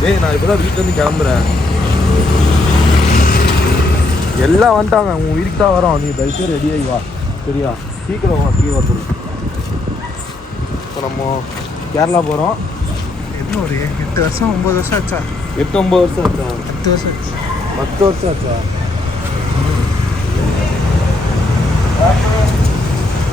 டேய் நான் இப்போதான் வீட்டிலேருந்து கிளம்புறேன். எல்லாம் வந்துட்டாங்க. உன் வீட்டுக்கு தான் வரோம். நீ தயவுசெய்து ரெடி ஆகி வா. சரியா? சீக்கிரம் வா. கீழே வந்துடும். இப்போ நம்ம கேரளா போகிறோம். இன்னும் ஒரு 8 வருஷம் 9 வருஷம் ஆச்சா? 8-9 வருஷம் ஆச்சா? 10 வருஷம் ஆச்சு. 10 வருஷம் ஆச்சா?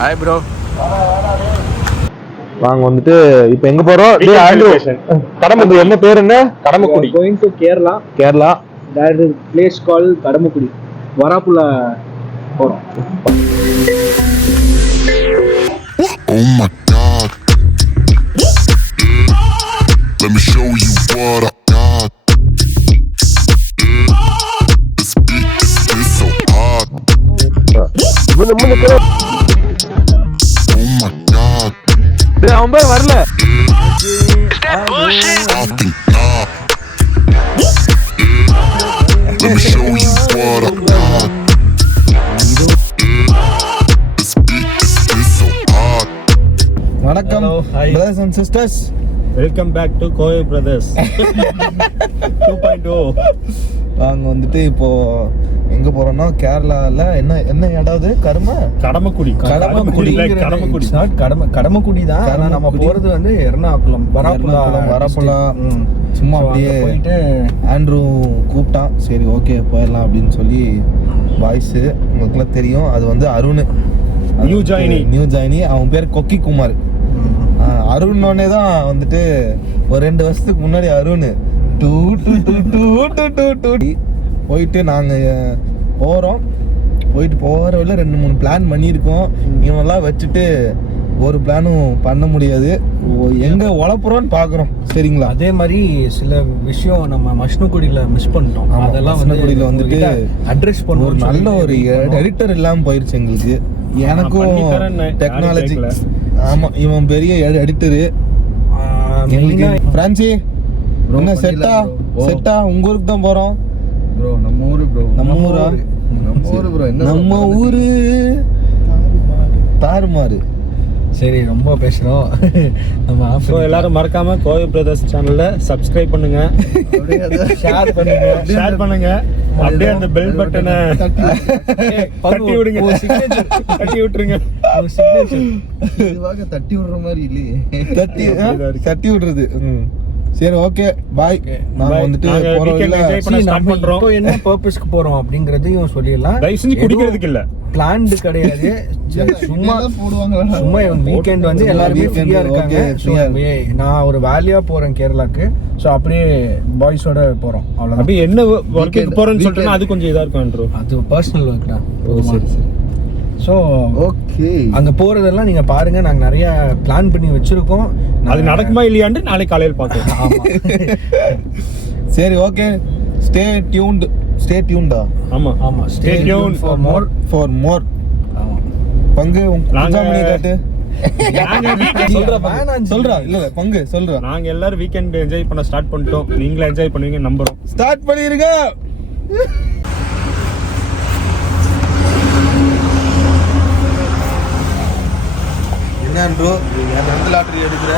Hi bro. நாங்கள் வந்துட்டு இப்போ எங்கே போகிறோம்? கடம்பு. என்ன பேர் என்ன? கடமக்குடி. Going to Kerala. Kerala. There is a place called Kadamukudi. Varapula போறோம். Oh my God. Let me show you what I got. This beat is so hot. Oh my God. டேய் அவன் பேர் வரல. Fucking knob. Let me show you what I got. This beat is so hot. வணக்கம் Hello, hi. brothers and sisters. Welcome back to Koi Brothers 2.0. நாங்கள் வந்துட்டு இப்போ எங்கே போகிறோம்னா கேரளாவில் என்ன இடாவது கடமக்குடி. கடமக்குடி. கடமக்குடி. கடமக்குடி தான். ஆனா நம்ம போறது வந்து எர்ணாகுளம் வரப்புலா. சும்மா அப்படியே போயிட்டு ஆண்ட்ரூ கூப்பிட்டான். சரி ஓகே போயிடலாம் அப்படின்னு சொல்லி வாய்ஸு உங்களுக்குலாம் தெரியும். அது வந்து அருண். New joinee. அவன் பேர் கொக்கி குமார். அருணோடனே தான் வந்துட்டு ஒரு 2 வருஷத்துக்கு முன்னாடி அருண் போயிட்டு நாங்கள் போகிறோம். போயிட்டு போகிற வழியில் 2-3 பிளான் பண்ணியிருக்கோம். இவெல்லாம் வச்சுட்டு ஒரு பிளானும் பண்ண முடியாது. எங்கே உழப்புறோன்னு பார்க்குறோம். சரிங்களா? அதே மாதிரி சில விஷயம் நம்ம மஷ்ணுக்குடியில் மிஸ் பண்ணிட்டோம். அதெல்லாம் மஷ்ணுக்குடியில் வந்துட்டு அட்ரஸ் பண்ண ஒரு நல்ல ஒரு எடிட்டர் இல்லாமல் போயிடுச்சு எங்களுக்கு. எனக்கும் டெக்னாலஜி. ஆமாம், இவன் பெரிய எடிட்டரு. பிரான்சி என்ன செட்டா உங்க ஊருக்கு தான் போறோம் ப்ரோ. நம்ம ஊரு ப்ரோ. நம்ம ஊரா? நம்ம ஊரு தாறுமாறு. சரி ரொம்ப பேசுறோம். நம்ம ஸோ எல்லாரும் மறக்காம கோவை பிரதர்ஸ் சேனல்ல சப்ஸ்கிரைப் பண்ணுங்க, ஷேர் பண்ணுங்க. அப்படியே அந்த பெல் பட்டனை தட்டி விடுங்க. தட்டி விட்டுருங்க. தட்டி விடுற மாதிரி இல்லையே. தட்டி விடுறது. சரி ஓகே பாய். நாங்க வந்துட்டு இப்போ என்ன பர்பஸ்க்கு போறோம் அப்படிங்கறதையும் சொல்லிடலாம். தயவு செஞ்சு குடிக்கிறதுக்கு இல்ல, பிளான்டு கிடையாது. சும்மா வீக்கெண்ட் வந்து எல்லாருமே ஃப்ரீயா இருக்காங்க. நான் ஒரு வேலையா போறேன் கேரளாக்கு. ஸோ அப்படியே பாய்ஸோட போறோம். அவ்வளோ. அப்படியே என்ன ஒர்க்குக்கு போறேன்னு சொல்லிட்டு அது கொஞ்சம் இதா இருக்கும். அது பர்சனல் ஒர்க் தான். சரி சரி. ஸோ ஓகே, அங்க போறதெல்லாம் நீங்க பாருங்க. நாங்க நிறைய பிளான் பண்ணி வச்சிருக்கோம். அது நடக்குமா இல்லையான்னு நாளைக்கு காலையில் பார்க்கலாம். ஆமா. சரி ஓகே. ஸ்டே டியூன்டா. ஆமா ஆமா. Stay tuned for more. ஆமா. பங்கு உங்க காட்டு. சொல்றா இல்ல பங்கு சொல்றா. நாங்க எல்லாரும் வீக்கெண்ட் என்ஜாய் பண்ண ஸ்டார்ட் பண்ணிட்டோம். நீங்களும் என்ஜாய் பண்ணுவீங்க நம்புறோம். ஸ்டார்ட் பண்ணிருங்க. என்ன ப்ரோ எந்த லாட்டரி எடுக்கிற?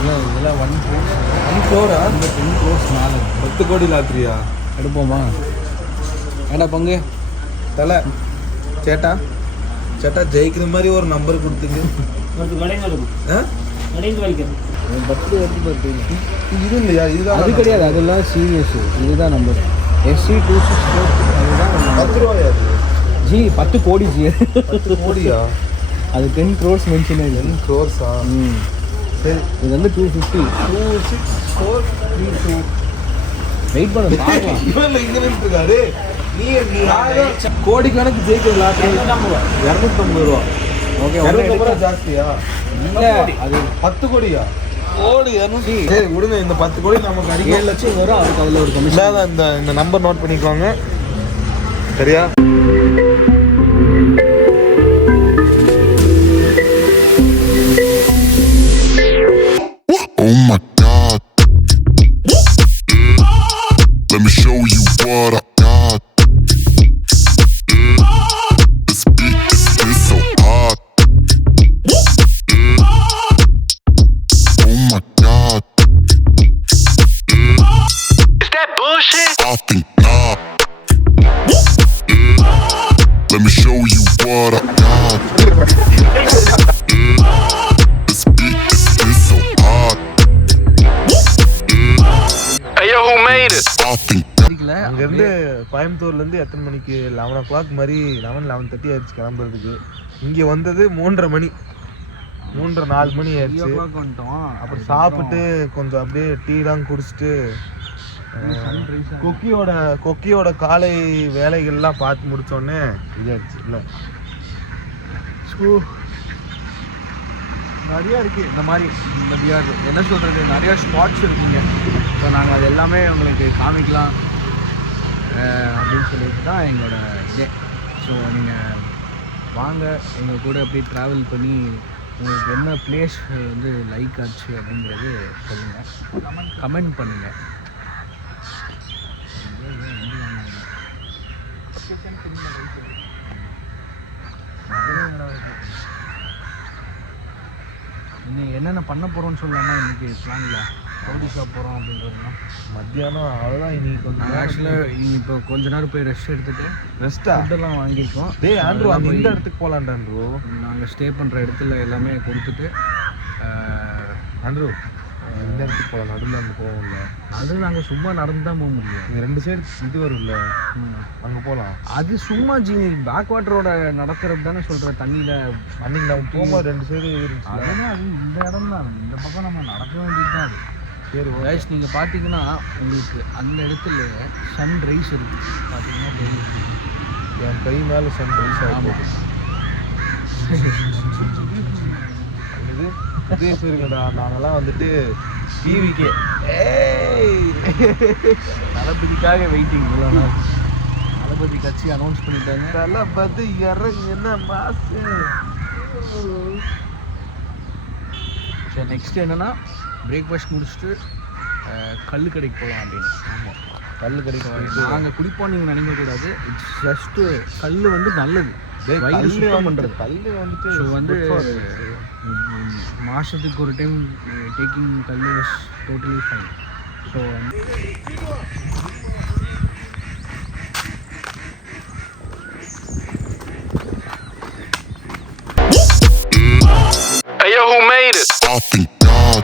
இதெல்லாம் 1 crore 10 crores மேலே 10 கோடி லாட்டரியா எடுப்போமா? ஏடா பங்கு தலை சேட்டா ஜெயிக்கிற மாதிரி ஒரு நம்பர் கொடுத்துங்க. இது இல்லையா? இதுதான் அது கிடையாது. அதெல்லாம் சீரியஸ். இதுதான் நம்பர் SC264. அதுதான் 10 ரூபாயா? ஜி 10 கோடி ஜி. 10 கோடியா? அது 10 crores மென்ஷன் ஆயிடுது. 10 crores-ஆ? சரி, இது வந்து 250. 26432. வெயிட் பண்ண பார்க்கலாம். இவன் இங்க நின்றுருக்காரு. நீ கோடி கணக்கு ஜெயிக்கிற லாட்டரி 250 ரூபா. ஓகே, 250 ரூபா ஜாஸ்தியா? இல்ல அது 10 கோடியா? கோடி 200. சரி விடுங்க. இந்த 10 கோடி நமக்கு அடிக்க 7 லட்சம் வரும். அதுக்கு அதில் ஒரு கமிஷன். இந்த நம்பர் நோட் பண்ணிக்குவாங்க. சரியா? Oh my God. Let me show you what I got. This beat is so hot. Oh my God. bullshit? I think not. Let me show you what I got. This beat is so hot. Hey yo, who made it? I think அங்கேருந்து கோயம்புத்தூர்லேருந்து எத்தனை மணிக்கு 11 o'clock மாதிரி 11:30 ஆயிடுச்சு கிளம்புறதுக்கு. இங்கே வந்தது 3:30 மணி, 3:30-4 மணி ஆயிடுச்சு. வந்துட்டோம். அப்புறம் சாப்பிட்டு கொஞ்சம் அப்படியே டீலாம் குடிச்சிட்டு கொக்கியோட காலை வேலைகள்லாம் பார்த்து முடிச்சோடனே இதாகிடுச்சு. இல்லை நிறையா இருக்குது இந்த மாதிரி இந்த பிஆர் என்ன சொல்கிறது, நிறையா ஸ்பாட்ஸ் இருக்குங்க. ஸோ நாங்கள் அது எல்லாமே உங்களுக்கு காமிக்கலாம் அப்படின்னு சொல்லிட்டு தான் எங்களோட இதே. ஸோ நீங்கள் வாங்க எங்கள் கூட அப்படியே ட்ராவல் பண்ணி உங்களுக்கு என்ன பிளேஸ் வந்து லைக் ஆச்சு அப்படிங்கிறது சொல்லுங்கள், கமெண்ட் பண்ணுங்கள். இன்னைக்கு என்னென்ன பண்ண போகிறோம்னு சொல்லலாமா? இன்றைக்கி பிளானில் கவுடி ஷாப் போகிறோம் அப்படின்றதுலாம் மத்தியானம் அவ்வளோதான். இன்னைக்கு கொஞ்சம் ஆக்சுவலாக இப்போ கொஞ்ச நேரம் போய் ரெஸ்ட் எடுத்துகிட்டு ஃபுட்டெல்லாம் வாங்கியிருக்கோம். ஆண்ட்ரூ அங்கே இந்த இடத்துக்கு போகலான்டா ஆண்ட்ரூ. நாங்கள் ஸ்டே பண்ணுற இடத்துல எல்லாமே கொடுத்துட்டு ஆண்ட்ரூ இந்த இடத்துக்கு போகலாம். நடுவில் அங்கே போவோம்ல, அது நாங்கள் சும்மா நடந்து தான் போக முடியும். இங்கே 2 சைடு இது வரும்ல, அங்கே போகலாம். அது சும்மா பேக் வாட்டரோட நடக்கிறது தானே சொல்கிற தண்ணியில். அன்றைக்கி நம்ம போகும்போது 2 சைடு இருந்துச்சு. அதுதான் அது இந்த இடம் தான், இந்த பக்கம் நம்ம நடக்க வேண்டியது தான். அது சரி கைஸ், நீங்கள் பார்த்தீங்கன்னா உங்களுக்கு அந்த இடத்துல சன்ரைஸ் இருக்குது பார்த்தீங்கன்னா தெரியும். என் கை மேலே சன்ரைஸ் ஆகும். இது இதே சரிங்கடா. நாங்கள்லாம் வந்துட்டு டிவிக்கே தளபதிக்காக வெயிட்டிங். இவ்வளோ நாள் தளபதி கட்சி அனௌன்ஸ் பண்ணிட்டாங்க. தளபதி இறங்குன மாசு. சரி, நெக்ஸ்ட் என்னென்னா பிரேக்ஃபாஸ்ட் முடிச்சுட்டு கல் கடைக்கு போகலாம் அப்படின்னு. ஆமாம், கல் கடைக்கு நாங்கள் குடிப்போம் நீங்கள் நினைக்கக்கூடாது. இட்ஸ் ஜஸ்ட்டு கல் வந்து நல்லது, வயிறு சுத்தம் பண்ணுறது. கல் வந்துட்டு ஸோ வந்து மாதத்துக்கு ஒரு டைம் டேக்கிங் கல் is totally fine. So Hey yo, who made it? I think God.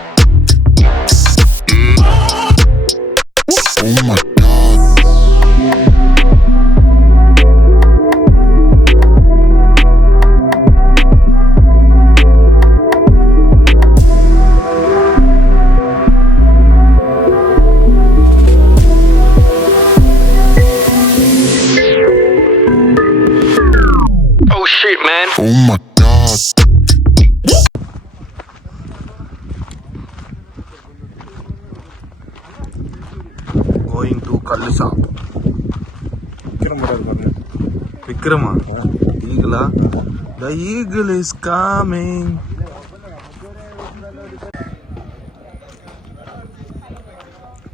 Oh my God. Oh shit, man. Oh my God. Going to Kalli shop. Vikrama. Eagle. The eagle is coming.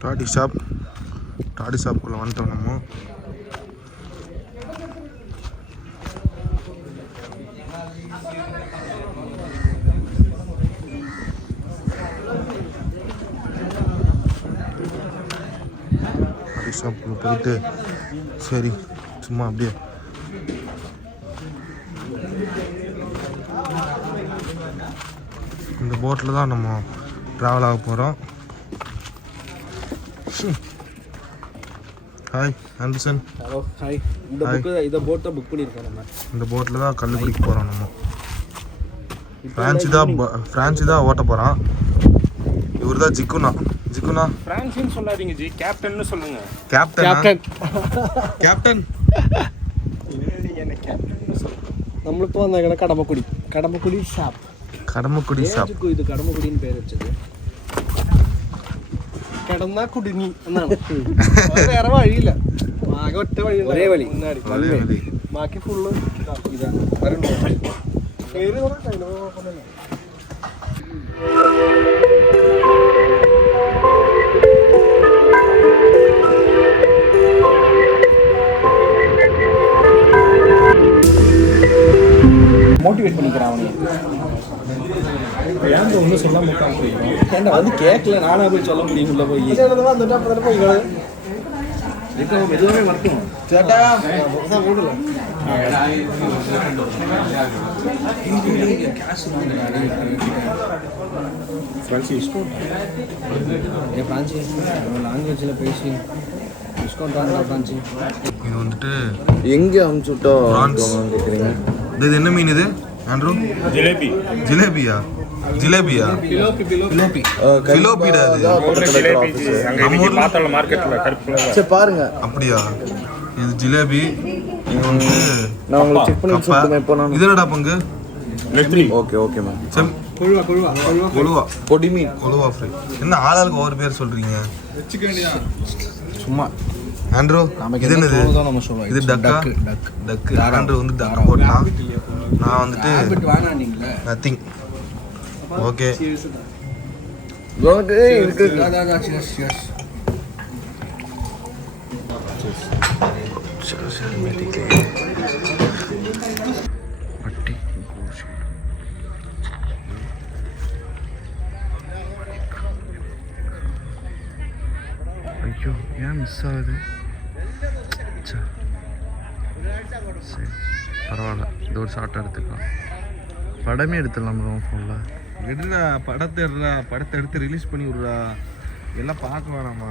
Toddy shop. Toddy shop குள்ள வந்துட்டோம் நம்ம. ஷாப்புக்கு போயிட்டு சரி சும்மா அப்படியே இந்த போட்டில் தான் நம்ம ட்ராவல் ஆக போகிறோம். Hi Anderson. Hello, hi. இந்த போட் தான் புக் பண்ணியிருக்கோம் நம்ம. இந்த போட்டில் தான் கல்லுக்குடிக்கு போகிறோம் நம்ம. ஃப்ரான்சி தான் ஓட்ட போகிறான். இவர் தான் ஜிக்குனா. பிரான்சின்னு சொல்லாதீங்க ஜி, கேப்டன்னு சொல்லுங்க. கேப்டன். நம்மளுக்கு வந்தாங்கன்னா கடம்பக்குடி ஷாப். இது கடம்பக்குடின்னு பேர் வச்சது. കിടന്നാ കുടുങ്ങി എന്നാണ്. വേറെ വഴിയില്ല, ആകെ ഒറ്റ വഴി, ഒരേ വഴി മുന്നാടി. ബാക്കി ഫുള്ള് ഇതാണ്. പേര് കുഴപ്പമില്ല. மோட்டிவேட் பண்ணிக்கிறான் அவனை. ஏன் ஒன்றும் சொல்லாம ஏன்டா வந்து கேட்கல, நானா போய் சொல்ல முடியும்ல போய். வந்துட்டு அப்புறம் போய் எதுவுமே வரட்டும் சேட்டா லாங்குவேஜில் பேசி டிஸ்கவுண்ட் வாங்க ஃப்ரான்சி. இது வந்துட்டு எங்கே அமுச்சு விட்டோம் Prawns. கேட்குறீங்க? இது என்ன மீன் இது ஆண்ட்ரூ? ஜிலேபி ஜிலேபியா? ஜிலேபியா? பிலோப்பிடா அது. ஜிலேபி அங்க இன்னைக்கு பார்த்தோம்ல மார்க்கெட்ல கருப்பு கலர்ல. சரி பாருங்க, அப்படியா? இது ஜிலேபி. இது வந்து நான் உங்களுக்கு செக் பண்ணி கப்பை. சொல்லுங்க இப்போ நான். இது என்னடா பங்கு? நெத்திலி. Okay okay ma'am. கொழுவா. பொடி மீன் கொழுவா ஃப்ரை. என்ன ஆளாளுக்கு ஒவ்வொரு பேர் சொல்றீங்க? சும்மா ஆண்ட்ரூ நமக்கு இது என்ன என்னது? தோணுதோ நம்ம சொல்லுவோம். இது டக்கா? டக் டக்கு. ஆண்ட்ரூ வந்து டக்கு போட்டான். நான் வந்துட்டு வேணாண்டீங்களே. நத்திங். ஓகே. உனக்கு இருக்கு ஐயோ ஏன் மிஸ் ஆகுது? சரி பரவாயில்ல, இது ஒரு ஷார்ட் எடுத்துக்கலாம். படமே எடுத்துடலாம் ப்ரோ ஃபோனில். எடுடா படத்தை எடுறா, படத்தை எடுத்து ரிலீஸ் பண்ணி விட்றா. எல்லாம் பார்க்க வேணாமா?